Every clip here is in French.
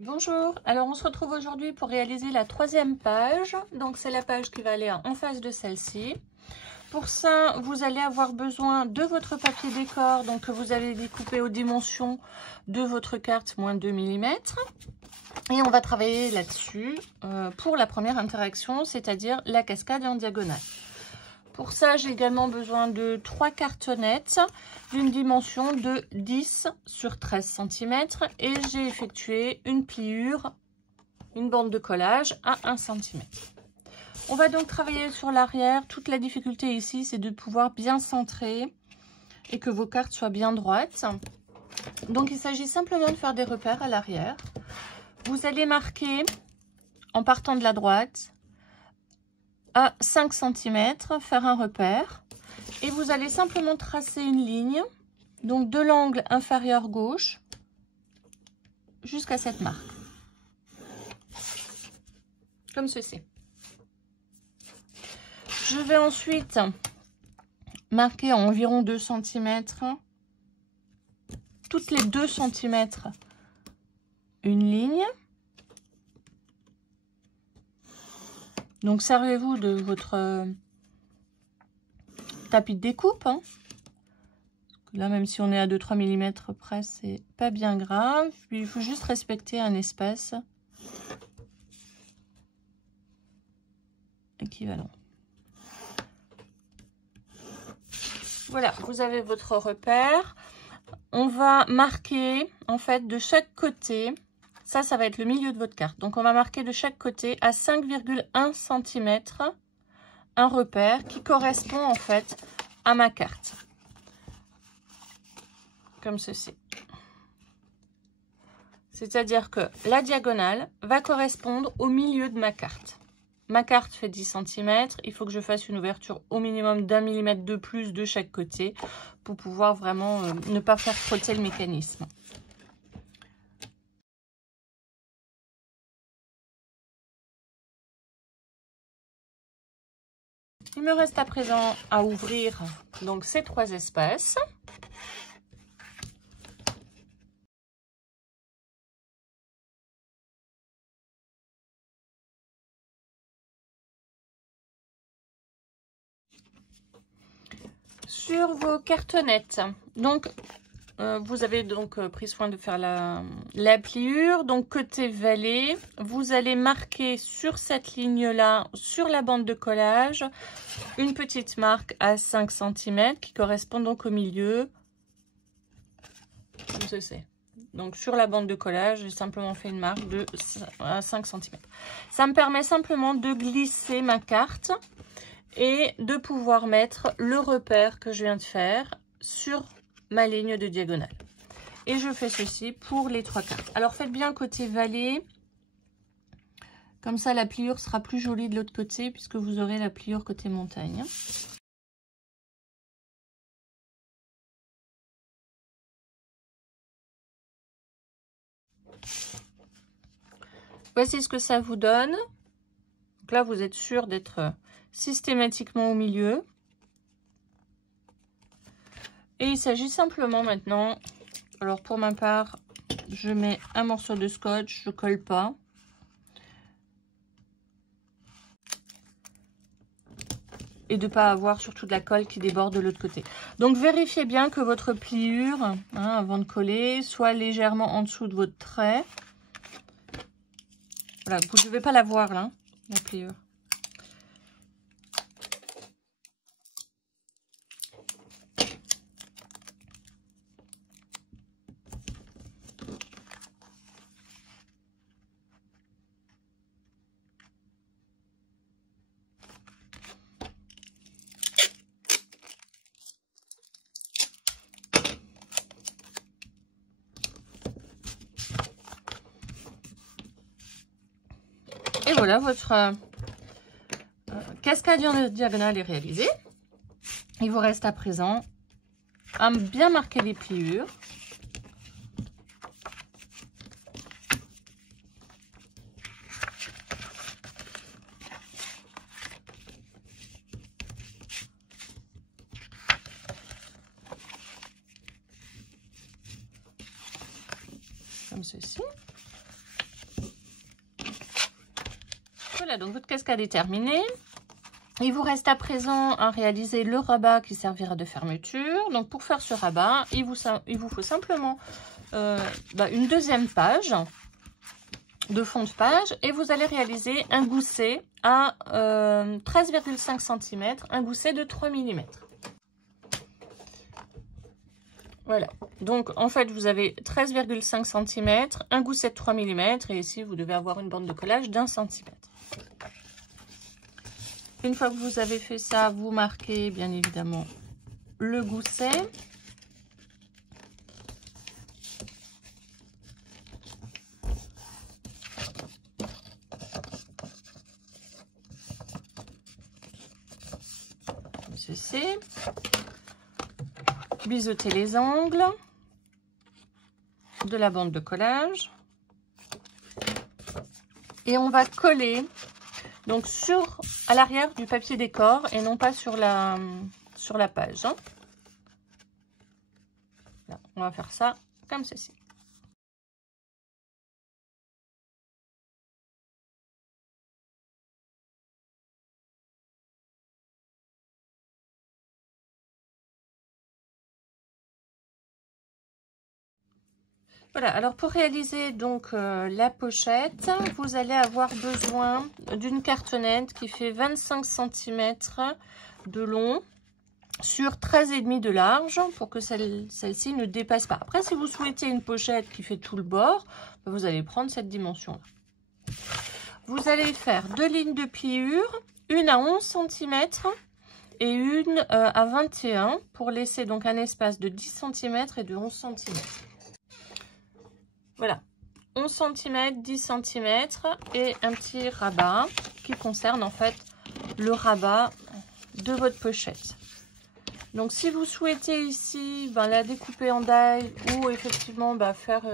Bonjour, alors on se retrouve aujourd'hui pour réaliser la troisième page. Donc c'est la page qui va aller en face de celle-ci. Pour ça, vous allez avoir besoin de votre papier décor, donc que vous allez découper aux dimensions de votre carte moins 2 mm. Et on va travailler là-dessus pour la première interaction, c'est-à-dire la cascade en diagonale. Pour ça, j'ai également besoin de 3 cartonnettes d'une dimension de 10 sur 13 cm et j'ai effectué une pliure, une bande de collage à 1 cm. On va donc travailler sur l'arrière. Toute la difficulté ici, c'est de pouvoir bien centrer et que vos cartes soient bien droites. Donc, il s'agit simplement de faire des repères à l'arrière. Vous allez marquer, en partant de la droite, à 5 cm, faire un repère. Et vous allez simplement tracer une ligne, donc de l'angle inférieur gauche jusqu'à cette marque. Comme ceci. Je vais ensuite marquer à environ 2 cm, toutes les 2 cm, une ligne. Donc servez-vous de votre tapis de découpe. Là, même si on est à 2-3 mm près, c'est pas bien grave. Puis, il faut juste respecter un espace équivalent. Voilà, vous avez votre repère. On va marquer, en fait, de chaque côté. Ça va être le milieu de votre carte. Donc, on va marquer de chaque côté à 5,1 cm un repère qui correspond, en fait, à ma carte. Comme ceci. C'est-à-dire que la diagonale va correspondre au milieu de ma carte. Ma carte fait 10 cm, il faut que je fasse une ouverture au minimum d'1 mm de plus de chaque côté pour pouvoir vraiment ne pas faire frotter le mécanisme. Il me reste à présent à ouvrir donc ces 3 espaces. Sur vos cartonnettes, donc vous avez donc pris soin de faire la pliure. Donc côté vallée, vous allez marquer sur cette ligne-là, sur la bande de collage, une petite marque à 5 cm qui correspond donc au milieu. Comme ceci. Donc sur la bande de collage, j'ai simplement fait une marque de 5 cm. Ça me permet simplement de glisser ma carte et de pouvoir mettre le repère que je viens de faire sur ma ligne de diagonale. Et je fais ceci pour les 3 cartes. Alors faites bien côté vallée. Comme ça, la pliure sera plus jolie de l'autre côté puisque vous aurez la pliure côté montagne. Voici ce que ça vous donne. Donc là, vous êtes sûr d'être systématiquement au milieu. Et il s'agit simplement maintenant, alors pour ma part, je mets un morceau de scotch, je colle pas. Et de ne pas avoir surtout de la colle qui déborde de l'autre côté. Donc vérifiez bien que votre pliure, avant de coller, soit légèrement en dessous de votre trait. Voilà, vous ne devez pas la voir là, la pliure. Et voilà, votre cascade en diagonale est réalisée. Il vous reste à présent à bien marquer les pliures. Comme ceci. Voilà, donc votre cascade est terminée. Il vous reste à présent à réaliser le rabat qui servira de fermeture. Donc pour faire ce rabat, il vous faut simplement une deuxième page de fond de page et vous allez réaliser un gousset à 13,5 cm, un gousset de 3 mm. Voilà, donc en fait vous avez 13,5 cm, un gousset de 3 mm et ici vous devez avoir une bande de collage d'1 cm. Une fois que vous avez fait ça, vous marquez bien évidemment le gousset. Comme ceci. Biseauter les angles de la bande de collage. Et on va coller donc à l'arrière du papier décor et non pas sur la page. Hein. Là, on va faire ça comme ceci. Voilà, alors pour réaliser donc la pochette, vous allez avoir besoin d'une cartonnette qui fait 25 cm de long sur 13,5 de large pour que celle-ci ne dépasse pas. Après, si vous souhaitez une pochette qui fait tout le bord, vous allez prendre cette dimension-là. Vous allez faire 2 lignes de pliure, une à 11 cm et une à 21 pour laisser donc un espace de 10 cm et de 11 cm. Voilà, 11 cm, 10 cm et un petit rabat qui concerne en fait le rabat de votre pochette. Donc si vous souhaitez ici la découper en die ou effectivement faire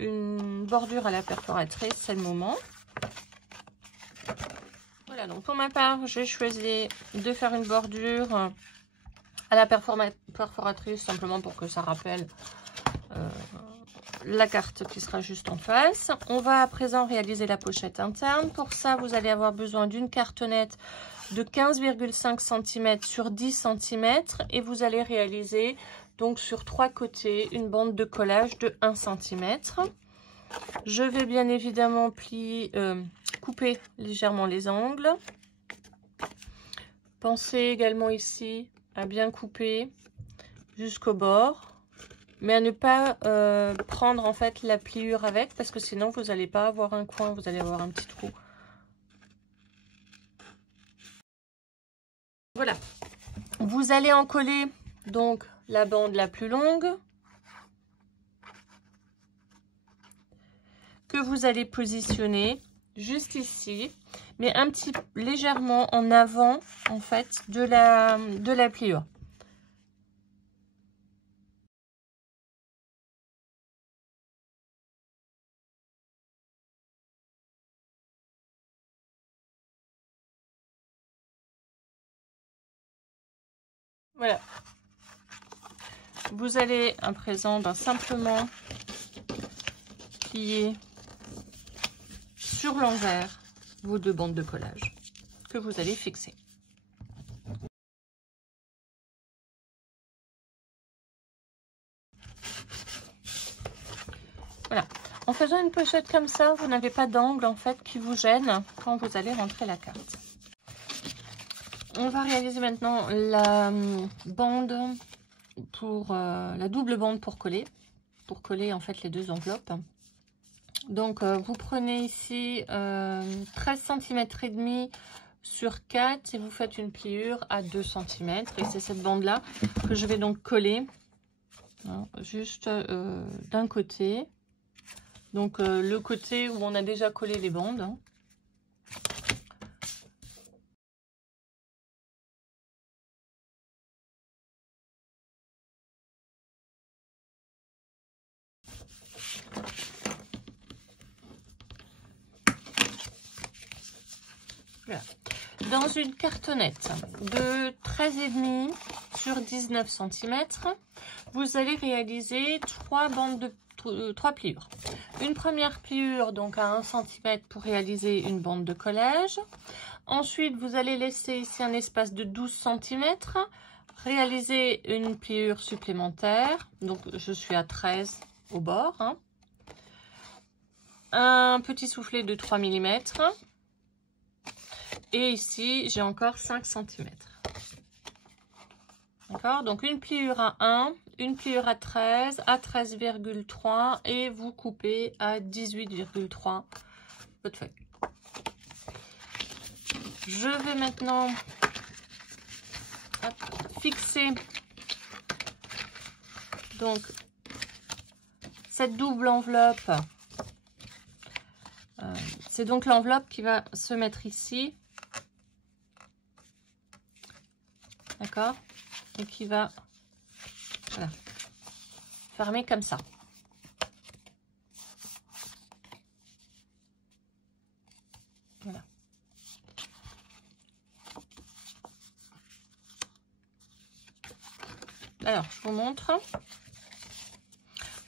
une bordure à la perforatrice, c'est le moment. Voilà, donc pour ma part, j'ai choisi de faire une bordure à la perforatrice simplement pour que ça rappelle la carte qui sera juste en face. On va à présent réaliser la pochette interne. Pour ça, vous allez avoir besoin d'une cartonnette de 15,5 cm sur 10 cm et vous allez réaliser donc sur 3 côtés une bande de collage de 1 cm. Je vais bien évidemment couper légèrement les angles. Pensez également ici à bien couper jusqu'au bord. Mais à ne pas prendre en fait la pliure avec parce que sinon vous n'allez pas avoir un coin, vous allez avoir un petit trou. Voilà. Vous allez en coller donc la bande la plus longue que vous allez positionner juste ici, mais un petit légèrement en avant en fait de la pliure. Voilà. Vous allez à présent simplement plier sur l'envers vos 2 bandes de collage que vous allez fixer. Voilà. En faisant une pochette comme ça, vous n'avez pas d'angle en fait qui vous gêne quand vous allez rentrer la carte. On va réaliser maintenant la bande pour la double bande pour coller en fait les 2 enveloppes. Donc vous prenez ici 13 cm et demi sur 4 et vous faites une pliure à 2 cm et c'est cette bande là que je vais donc coller hein, juste d'un côté. Donc le côté où on a déjà collé les bandes. Hein. Voilà. Dans une cartonnette de 13,5 sur 19 cm, vous allez réaliser 3 bandes de 3 pliures. une première pliure donc à 1 cm pour réaliser une bande de collage. Ensuite, vous allez laisser ici un espace de 12 cm, réaliser une pliure supplémentaire. Donc, je suis à 13 au bord. Hein. Un petit soufflet de 3 mm. Et ici, j'ai encore 5 cm. D'accord, donc une pliure à 1, une pliure à 13,3 et vous coupez à 18,3 votre feuille. Je vais maintenant fixer donc cette double enveloppe. C'est donc l'enveloppe qui va se mettre ici. D'accord? Et qui va voilà, fermer comme ça. Voilà. Alors, je vous montre.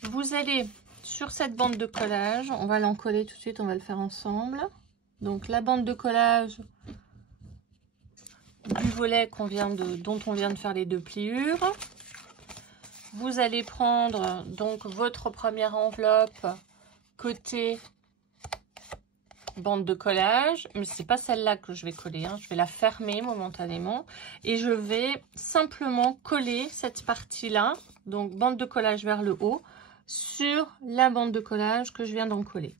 Vous allez sur cette bande de collage, on va l'encoller tout de suite, on va le faire ensemble. Donc, la bande de collage du volet dont on vient de faire les 2 pliures. Vous allez prendre donc votre première enveloppe côté bande de collage, mais c'est pas celle-là que je vais coller, hein. Je vais la fermer momentanément et je vais simplement coller cette partie-là, donc bande de collage vers le haut, sur la bande de collage que je viens d'en coller.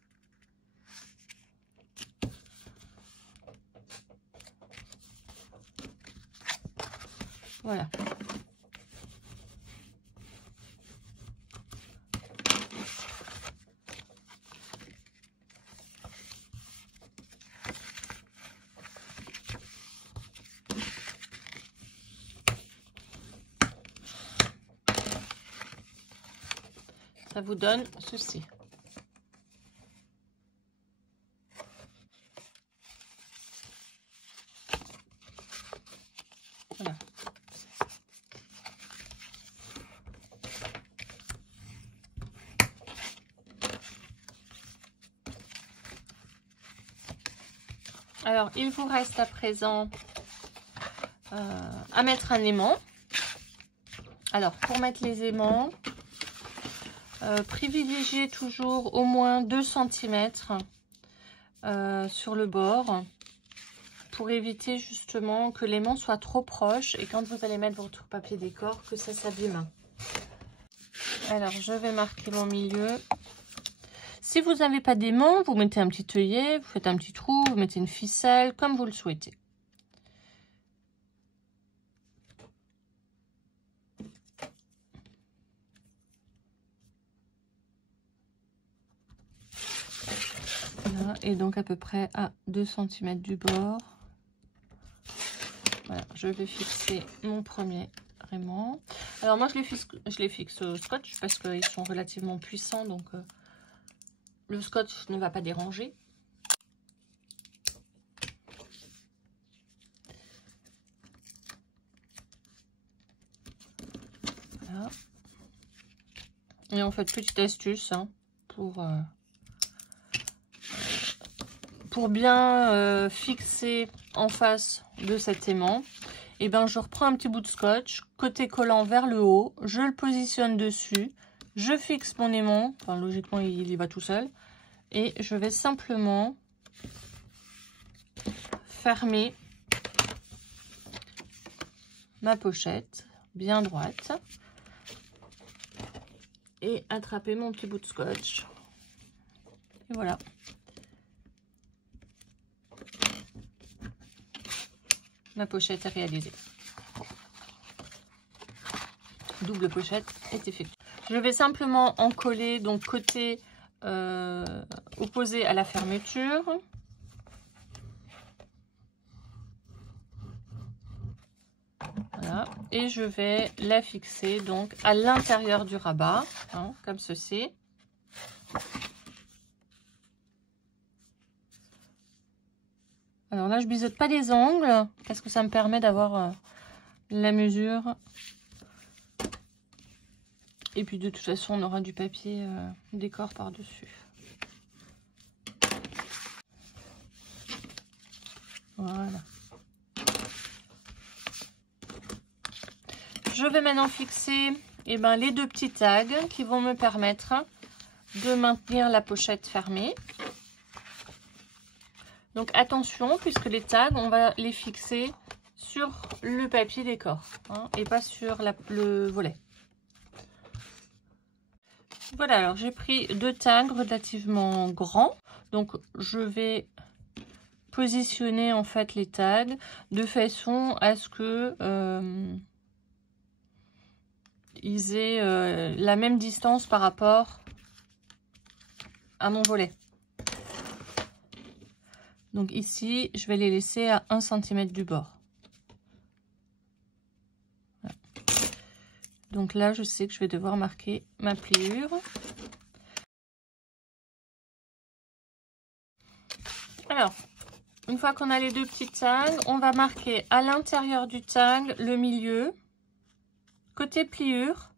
Voilà. Ça vous donne ceci. Voilà. Alors, il vous reste à présent à mettre un aimant. Alors, pour mettre les aimants, privilégiez toujours au moins 2 cm sur le bord pour éviter justement que l'aimant soit trop proche et quand vous allez mettre votre papier décor, que ça s'abîme. Alors, je vais marquer mon milieu. Si vous n'avez pas d'aimant, vous mettez un petit œillet, vous faites un petit trou, vous mettez une ficelle, comme vous le souhaitez. Voilà, et donc à peu près à 2 cm du bord. Voilà, je vais fixer mon premier aimant. Alors moi, je les fixe au scotch parce qu'ils sont relativement puissants, donc le scotch ne va pas déranger. Voilà. Et en fait, petite astuce hein, pour bien fixer en face de cet aimant, et ben je reprends un petit bout de scotch, côté collant vers le haut, je le positionne dessus, je fixe mon aimant, enfin logiquement il y va tout seul, et je vais simplement fermer ma pochette bien droite et attraper mon petit bout de scotch. Et voilà. Ma pochette est réalisée. Double pochette est effectuée. Je vais simplement en coller donc côté opposé à la fermeture. Voilà. Et je vais la fixer donc à l'intérieur du rabat, hein, comme ceci. Alors là, je biseaute pas les angles parce que ça me permet d'avoir la mesure. Et puis de toute façon, on aura du papier décor par-dessus. Voilà. Je vais maintenant fixer les deux petits tags qui vont me permettre de maintenir la pochette fermée. Donc attention, puisque les tags, on va les fixer sur le papier décor hein, et pas sur le volet. Voilà, alors j'ai pris deux tags relativement grands. Donc je vais positionner en fait les tags de façon à ce que ils aient la même distance par rapport à mon volet. Donc ici, je vais les laisser à 1 cm du bord. Voilà. Donc là, je sais que je vais devoir marquer ma pliure. Alors, une fois qu'on a les deux petits tags, on va marquer à l'intérieur du tag le milieu, côté pliure.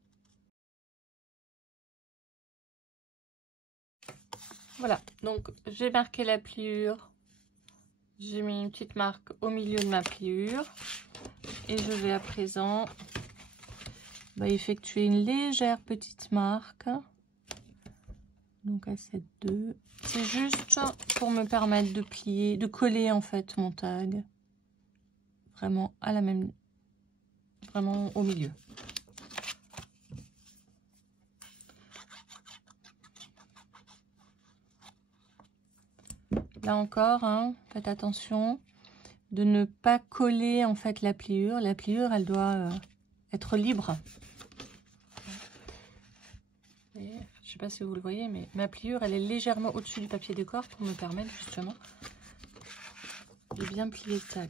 Voilà, donc j'ai marqué la pliure. J'ai mis une petite marque au milieu de ma pliure. Et je vais à présent effectuer une légère petite marque. Donc à cette 2. C'est juste pour me permettre de plier, de coller en fait mon tag. Vraiment à la même... Vraiment au milieu. Là encore, hein, faites attention de ne pas coller en fait la pliure. La pliure, elle doit être libre. Et, je sais pas si vous le voyez, mais ma pliure, elle est légèrement au-dessus du papier décor pour me permettre justement de bien plier le tag.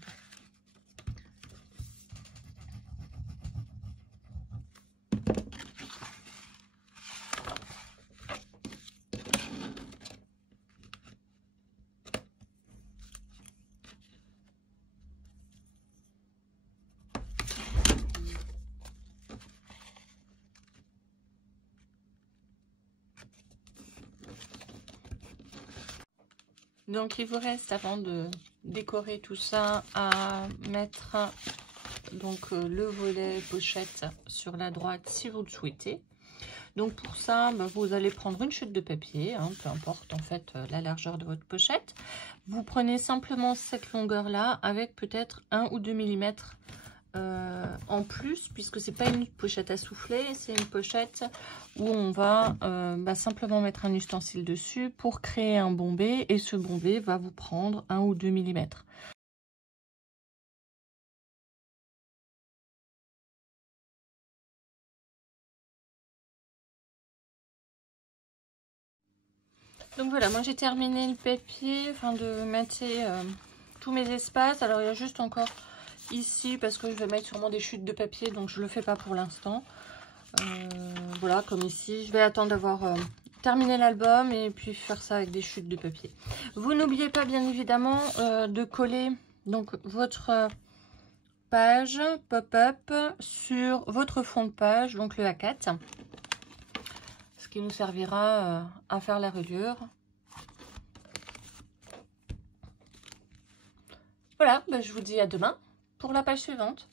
Donc il vous reste, avant de décorer tout ça, à mettre donc le volet pochette sur la droite si vous le souhaitez. Donc pour ça, vous allez prendre une chute de papier, hein, peu importe en fait la largeur de votre pochette. Vous prenez simplement cette longueur là avec peut-être 1 ou 2 mm en plus, puisque c'est pas une pochette à souffler, c'est une pochette où on va simplement mettre un ustensile dessus pour créer un bombé, et ce bombé va vous prendre 1 ou 2 mm. Donc voilà, moi j'ai terminé le papier, enfin de mettre tous mes espaces. Alors il y a juste encore ici, parce que je vais mettre sûrement des chutes de papier, donc je le fais pas pour l'instant. Voilà, comme ici, je vais attendre d'avoir terminé l'album et puis faire ça avec des chutes de papier. Vous n'oubliez pas bien évidemment de coller donc votre page pop-up sur votre fond de page, donc le A4. Ce qui nous servira à faire la reliure. Voilà, je vous dis à demain pour la page suivante.